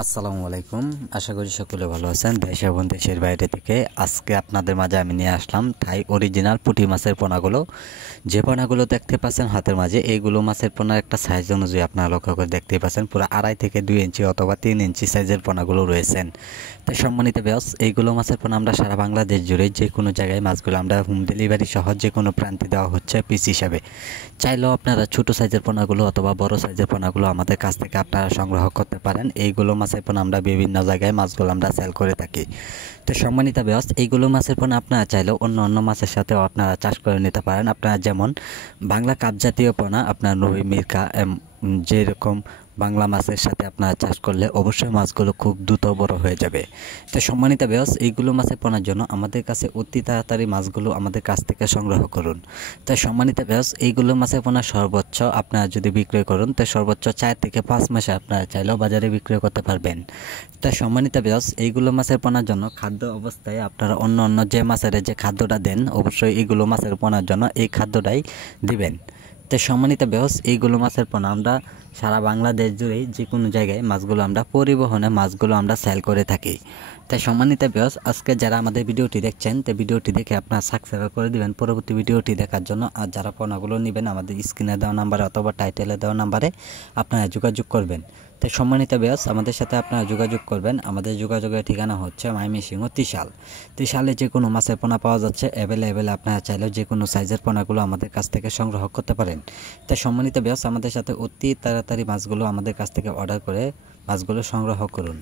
আসসালামু আলাইকুম। আশা করি সকলে ভালো আছেন। দেশ এবং দেশের বাইরে থেকে আজকে আপনাদের মাঝে আমি নিয়ে আসলাম থাই অরিজিনাল পুঁটি মাছের পোনাগুলো। যে পোনাগুলো দেখতে পাচ্ছেন হাতের মাঝে, এইগুলো মাছের পোনার একটা সাইজ অনুযায়ী আপনারা লক্ষ্য করে দেখতে পাচ্ছেন পুরো 2.5 থেকে 2 ইঞ্চি অথবা 3 ইঞ্চি সাইজের পোনাগুলো রয়েছেন। তাই সম্মানিত ভিউয়ার্স, এইগুলো মাছের পোনা আমরা সারা বাংলাদেশ জুড়ে যে কোনো জায়গায় মাছগুলো আমরা হোম ডেলিভারি সহ যে কোনো প্রান্তে দেওয়া হচ্ছে পিস হিসাবে। চাইলেও আপনারা ছোট সাইজের পোনাগুলো অথবা বড় সাইজের পোনাগুলো আমাদের কাছ থেকে আপনারা সংগ্রহ করতে পারেন। এইগুলো মাছের পোনা আমরা বিভিন্ন জায়গায় মাছগুলো আমরা সেল করে থাকি। তো সম্মানিত ভিউয়ার্স, এইগুলো মাছের পোনা আপনারা চাইলেও অন্য মাছের সাথেও আপনারা চাষ করে নিতে পারেন। আপনারা যেমন বাংলা কাপ জাতীয় পোনা আপনার রুই মিরকা যেরকম বাংলা মাছের সাথে আপনারা চাষ করলে অবশ্যই মাছগুলো খুব দ্রুত বড় হয়ে যাবে। তো সম্মানিত ভিউয়ার্স, এইগুলো মাছের পোনার জন্য আমাদের কাছে অতি তাড়াতাড়ি মাছগুলো আমাদের কাছ থেকে সংগ্রহ করুন। তাই সম্মানিত ভিউয়ার্স, এইগুলো মাছের পোনা সর্বোচ্চ আপনারা যদি বিক্রয় করুন তো সর্বোচ্চ 4 থেকে 5 মাসে আপনারা চাইলেও বাজারে বিক্রয় করতে পারবেন। তাই সম্মানিত ভিউয়ার্স, এইগুলো মাছের পোনার জন্য খাদ্য অবস্থায় আপনারা অন্য যে মাছের যে খাদ্যটা দেন অবশ্যই এইগুলো মাছের পোনার জন্য এই খাদ্যটাই দিবেন। তো সম্মানিত ভিউয়ার্স, এইগুলো মাছের পোনা আমরা সারা বাংলাদেশ জুড়েই যে কোনো জায়গায় মাছগুলো আমরা পরিবহনে মাছগুলো আমরা সেল করে থাকি। তাই সম্মানিত ভিউয়ার্স, আজকে যারা আমাদের ভিডিওটি দেখছেন তো ভিডিওটি দেখে আপনারা সাবস্ক্রাইব করে দিবেন পরবর্তী ভিডিওটি দেখার জন্য। আর যারা পোনাগুলো নেবেন আমাদের স্ক্রিনে দেওয়া নাম্বারে অথবা টাইটেলে দেওয়া নাম্বারে আপনারা যোগাযোগ করবেন। তাই সম্মানিত ভিউয়ার্স, আমাদের সাথে আপনারা যোগাযোগ করবেন। আমাদের যোগাযোগের ঠিকানা হচ্ছে ময়মনসিংহ ত্রিশালে যে কোনো মাছের পোনা পাওয়া যাচ্ছে অ্যাভেলেবেল। আপনারা চাইলেও যে কোনো সাইজের পোনাগুলো আমাদের কাছ থেকে সংগ্রহ করতে পারেন। তাই সম্মানিত ভিউয়ার্স, আমাদের সাথে অতি তাড়াতাড়ি মাছগুলো আমাদের কাছ থেকে অর্ডার করে মাছগুলো সংগ্রহ করুন।